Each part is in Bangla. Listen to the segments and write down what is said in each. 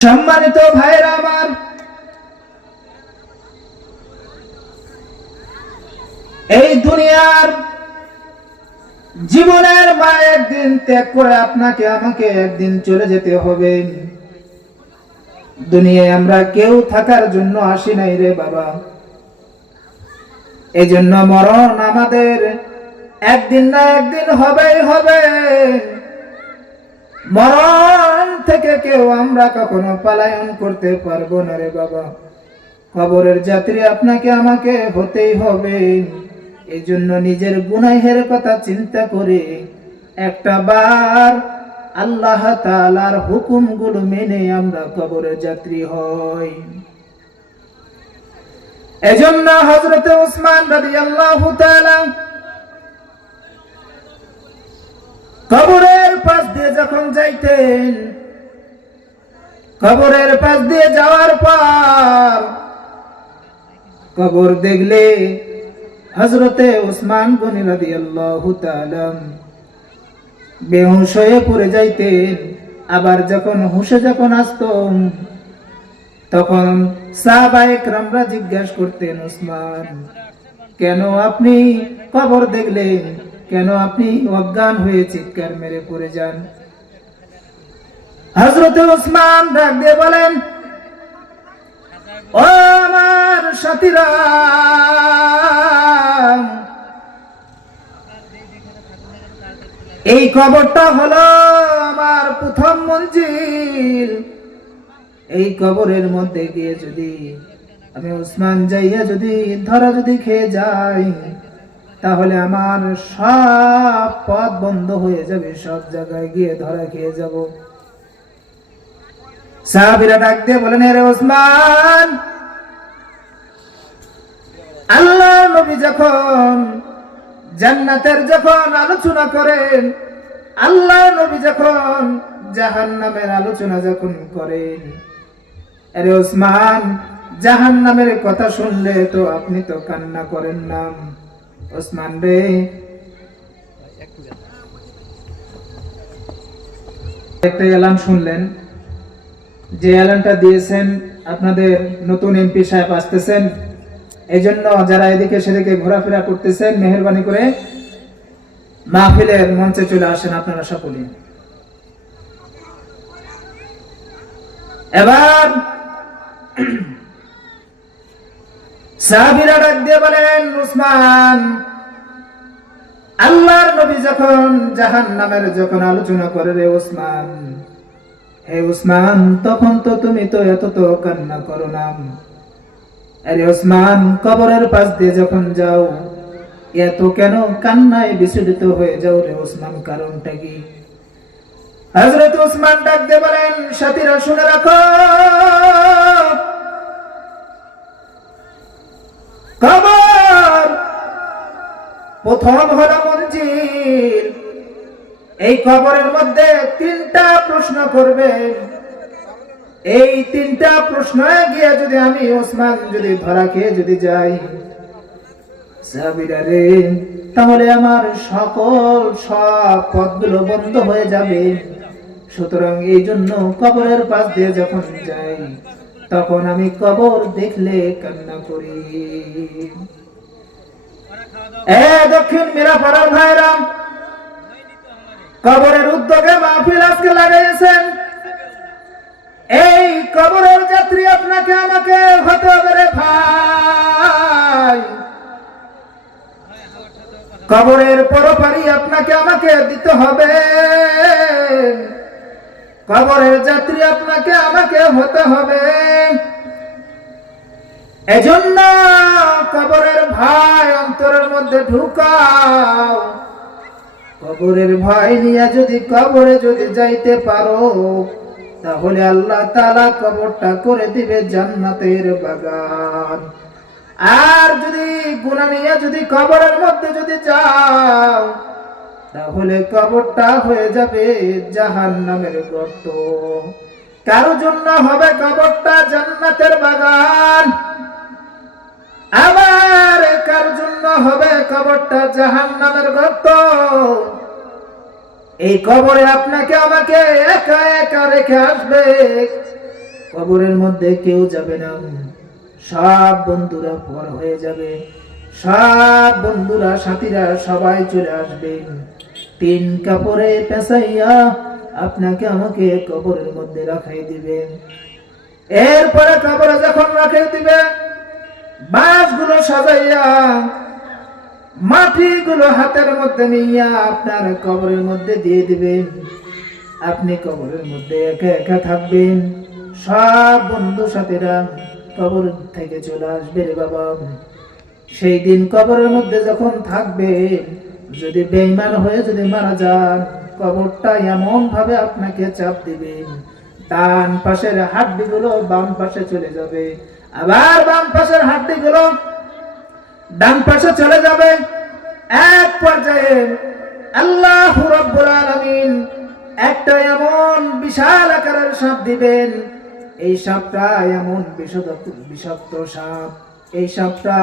সম্মানিত ভাইরা আমার, এই দুনিয়ার জীবনের মা একদিন ত্যাগ করে আপনাকে আমাকে একদিন চলে যেতে হবে। দুনিয়ায় আমরা কেউ থাকার জন্য আসি নাই রে বাবা। এই জন্য মরণ আমাদের একদিন না একদিন হবেই হবে। মরণ থেকে কেউ আমরা কখনো পলায়ন করতে পারবো না রে বাবা। কবরের যাত্রী আপনাকে আমাকে হতেই হবে। এই জন্য নিজের গুনাহের কথা চিন্তা করে একটা বার আল্লাহ তাআলার হুকুমগুলো মেনে আমরা কবরের যাত্রী হই। এজন্য হযরত উসমান রাদিয়াল্লাহু তাআলা কবরের পাশ দিয়ে যখন যাইতেন, কবরের পাশ দিয়ে যাওয়ার পর কবর দেখলে হযরতে উসমান গনি রাদিয়াল্লাহু তাআলা বেহুশ হয়ে পড়ে যাইতেন। আবার যখন হুঁশে আসতো তখন সাহাবায়ে কেরামরা জিজ্ঞাসা করতেন, উসমান কেন আপনি কবর দেখলেন, কেন আপনি অজ্ঞান হয়ে চিৎকার মেরে পড়ে যান? হযরতে উসমান ডাক দিয়ে বলেন, ও আমার সাথীরা, এই কবরটা হলো আমার প্রথম মঞ্জিল। এই কবরের মধ্যে গিয়ে যদি আমি উসমান যাইয়া যদি খেয়ে যাই, তাহলে আমার সব পথ বন্ধ হয়ে যাবে, সব জায়গায় গিয়ে ধরা খেয়ে যাব। সাহাবীরা ডাক দিয়ে বলেন, রে উসমান, আল্লাহ নবী যখন জান্নাতের যখন আলোচনা করেন, আল্লাহ নবী যখন জাহান্নামের আলোচনা যখন করেন, আরে উসমান, জাহান্নামের কথা শুনলে তো আপনি তো কান্না করেন না। উসমান রে, একটা এলান শুনলেন, যে এলানটা দিয়েছেন আপনাদের নতুন এমপি সাহেব আসতেছেন, এই জন্য যারা এদিকে সেদিকে ঘোরাফেরা করতেছেন, মেহেরবানি করে মাহফিলের মঞ্চে চলে আসেন আপনারা সকলে। এবার সাহাবীরা ডাক দিয়ে বলেন, উসমান, আল্লাহর নবী যখন জাহান্নামের যখন আলোচনা করে রে উসমান, হে উসমান, তখন তো তুমি তো এত তো কান্না করো না। আরে উসমান, কবরের পাশ দিয়ে যখন যাও এত কেন কান্নায় বিচলিত হয়ে যাও রে উসমান, কারণটা কি? হযরত উসমান ডাক দিয়ে বলেন, সাথীরা শুনে রাখো, কবর প্রথম হলো মঞ্জিল। এই কবরের মধ্যে তিনটা প্রশ্ন করবে। এই তিনটা প্রশ্ন গিয়ে যদি আমি উসমান যদি ধরা খেয়ে যদি যাই, সাহাবীরা রে, তাহলে আমার সকল সব পথগুলো বন্ধ হয়ে যাবে। সুতরাং এই জন্য কবরের পাশ দিয়ে যখন যাই, তখন আমি কবর দেখলে কান্না করি। দক্ষিণ মিরাপাড়ার ভাইরা, কবরের উদ্যোগে মাহফিল আজকে লাগাইছেন। এই কবরের যাত্রী আপনাকে আমাকে হতে হবে রে ভাই। কবরের পরপারি আপনাকে আমাকে দিতে হবে। কবরের যাত্রী আপনাকে আমাকে হতে হবে। এজন্য কবরের ভয় অন্তরের মধ্যে ঢুকাও। কবরের ভয় নিয়ে যদি কবরে যদি যাইতে পারো, তাহলে আল্লাহ তাআলা কবরটা করে দিবে জান্নাতের বাগান। আর যদি গুনাহ নিয়ে যদি কবরের মধ্যে যদি যাও, তাহলে কবরটা হয়ে যাবে জাহান্নামের গর্ত। কারো জন্য হবে কবরটা জান্নাতের বাগান, আবার কারো জন্য হবে কবরটা জাহান্নামের গর্ত। এই কবরে আপনাকে আমাকে একা একা রেখে আসবে। কবরের মধ্যে কেউ যাবে না, সব বন্ধুরা পর হয়ে যাবে, সব বন্ধুরা সাথীরা সবাই চলে আসবে, 3 কাপড়ে পেঁচাইয়া আপনাকে আমাকে কবরের মধ্যে রাখাই দিবে। এরপরে কবরে যখন রাখাই দিবে, বাঁশগুলো সাজাইয়া মাটিগুলো হাতের মধ্যে নিয়া আপনার কবরের মধ্যে দিয়ে দিবেন। আপনি কবরের মধ্যে একা একা থাকবেন, সব বন্ধু সাথীরা কবর থেকে চলে আসবে রে বাবা। সেই দিন কবরের মধ্যে যখন থাকবে, যদি বেঈমান হয়ে যদি মারা যান, কবরটা এমন ভাবে আপনাকে চাপ দিবে, ডান পাশের হাড্ডিগুলো বাম পাশে চলে যাবে, আবার বাম পাশের হাড্ডিগুলো ডান পাশে চলে যাবে। এক পর্যায়ে আল্লাহ রাব্বুল আলামিন একটা এমন বিশাল আকারের সাপ দিবেন। এই সাপটা এমন বিষাক্ত সাপ, এই সাপটা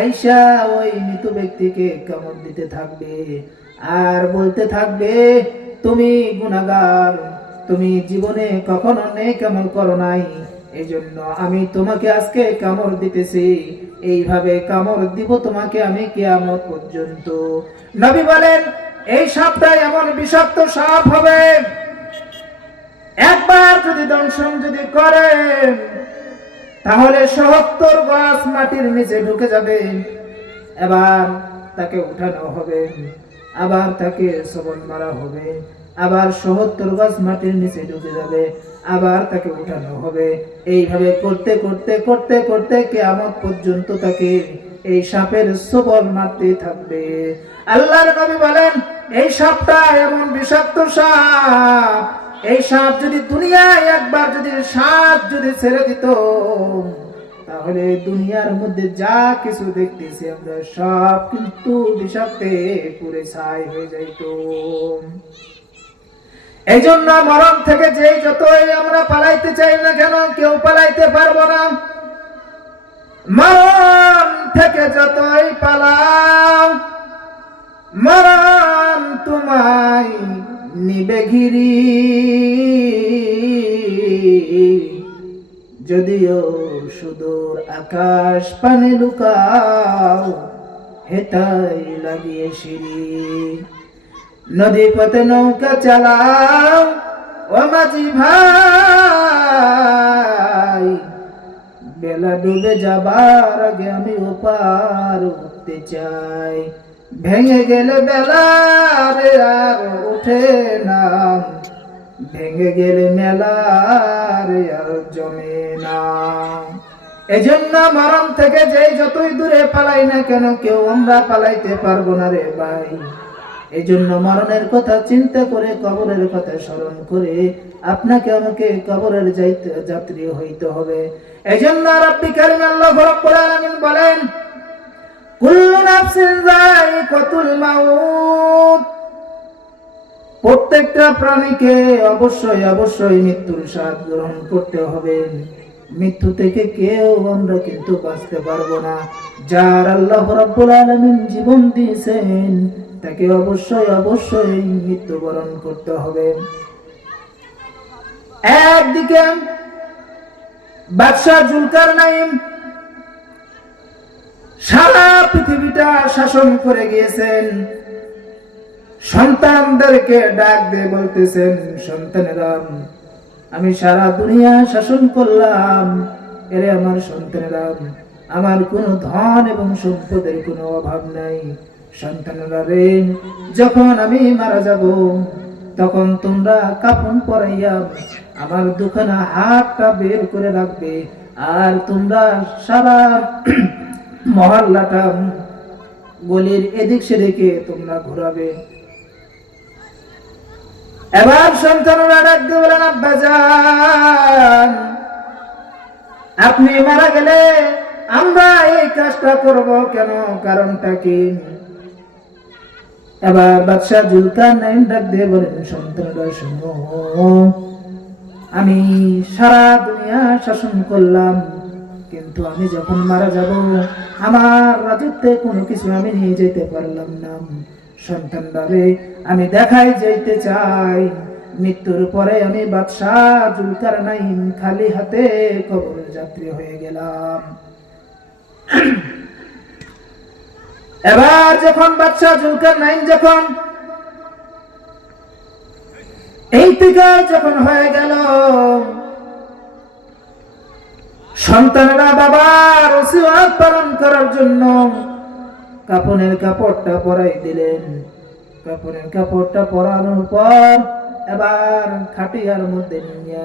আইসা ওই মৃত ব্যক্তিকে কামড় দিতে থাকবে আর বলতে থাকবে, তুমি গুনাহগার, তুমি জীবনে কখনো নেক আমল করো নাই, এই জন্য আমি তোমাকে আজকে কামড় দিতেছি, এইভাবে কামড় দিব তোমাকে আমি কিয়ামত পর্যন্ত। নবী বলেন, এই সাপটা এমন বিষাক্ত সাপ হবে, একবার যদি দংশন যদি করে তাহলে ৭০ গাছ মাটির নিচে ঢুকে যাবে। এবার তাকে উঠানো হবে, আবার তাকে সবল মারা হবে, আবার ৭০ গাছ মাটির নিচে ঢুকে যাবে, আবার তাকে উঠানো হবে। এইভাবে করতে করতে করতে করতে কিয়ামত পর্যন্ত তাকে এই সাপের সবল মারতে থাকবে। আল্লাহর নবী বলেন, এই সাপটা এমন বিষাক্ত সাপ, এই সাপ যদি দুনিয়ায় একবার যদি শ্বাস যদি ছেড়ে দিত, তাহলে দুনিয়ার মধ্যে যা কিছু দেখতেছি আমরা সব কিন্তু বিষাক্তে পুরে ছাই হয়ে যাইত। এই জন্য মরণ থেকে যেই যতই আমরা পালাইতে চাই না কেন, কেউ পালাইতে পারবো না। মরণ থেকে যতই পালাও, মরণ তোমায় নিবে ঘিরি। যদিও সুদূর আকাশ পানে লুকাও, হেতাই লাগিয়ে সিঁড়ি। নদী পথে নৌকা চালাও ও মাঝি ভাই, বেলা ডুবে যাবার আগে আমি ওপার উঠতে চাই। ভেঙে গেলে বেলা রে আর ওঠে না, ভেঙে গেলে মেলা রে আর জমে না। এজন্য মরণ থেকে যেই যতই দূরে পালাই না কেন, কেউ আমরা পালাইতে পারবো না রে ভাই। এই জন্য মরণের কথা চিন্তা করে, কবরের কথা স্মরণ করে আপনাকে আমাকে কবরের যাত্রী হইতে হবে। এই জন্য রাব্বি কারীম আল্লাহ রাব্বুল আলামিন বলেন, কুল্লু নাফসিন যায়িকাতুল মাউত, প্রত্যেকটা প্রাণীকে অবশ্যই অবশ্যই মৃত্যুর স্বাদ গ্রহণ করতে হবে। মৃত্যু থেকে কেউ আমরা কিন্তু বাঁচতে পারবো না। যার আল্লাহ রাব্বুল আলামিন জীবন দিয়েছেন, তাকে অবশ্যই অবশ্যই মৃত্যুবরণ করতে হবে। একদিকে বাদশাহ জুলকারনাইন সারা পৃথিবীটা শাসন করে গিয়েছেন। সন্তানদেরকে ডাক দিয়ে বলতেছেন, সন্তানেরা, আমি সারা দুনিয়া শাসন করলাম, এরে আমার সন্তানেরা, আমার কোনো ধন এবং সম্পদের কোনো অভাব নাই। সন্তানেরা রে, যখন আমি মারা যাব, তখন তোমরা কাফন পরাইয়া আমার দুখানা হাতটা বের করে রাখবে, আর তোমরা সারা মহল্লাটা গলির এদিক সেদিকে তোমরা ঘোরাবে। এবার সন্তানরা ডাক দিয়ে বলেন, আব্বাজান, আপনি মারা গেলে আমরা এই কাজটা করব কেন, কারণটা কি? এবার বাদশাহ জুলকারনাইন ডাক দিয়ে বলেন, সন্তানরা শোনো, আমি সারা দুনিয়া শাসন করলাম, কিন্তু আমি যখন মারা যাব, আমার রাজত্বে কোনো কিছু আমি নিয়ে যেতে পারলাম না। সন্তানরা রে, আমি দেখাই যেতে চাই মৃত্যুর পরে আমি বাদশাহ জুলকারনাইন খালি হাতে কবরের যাত্রী হয়ে গেলাম। এবার যখন বাদশাহ জুলকারনাইন যখন ইন্তিকাল যখন হয়ে গেল, সন্তানেরা বাবার ওসিয়ত পালন করার জন্য কাফনের কাপড়টা পরাই দিলেন। কাপড়ের কাপড়টা পরানোর পর এবার খাটিয়ার মধ্যে নিয়ে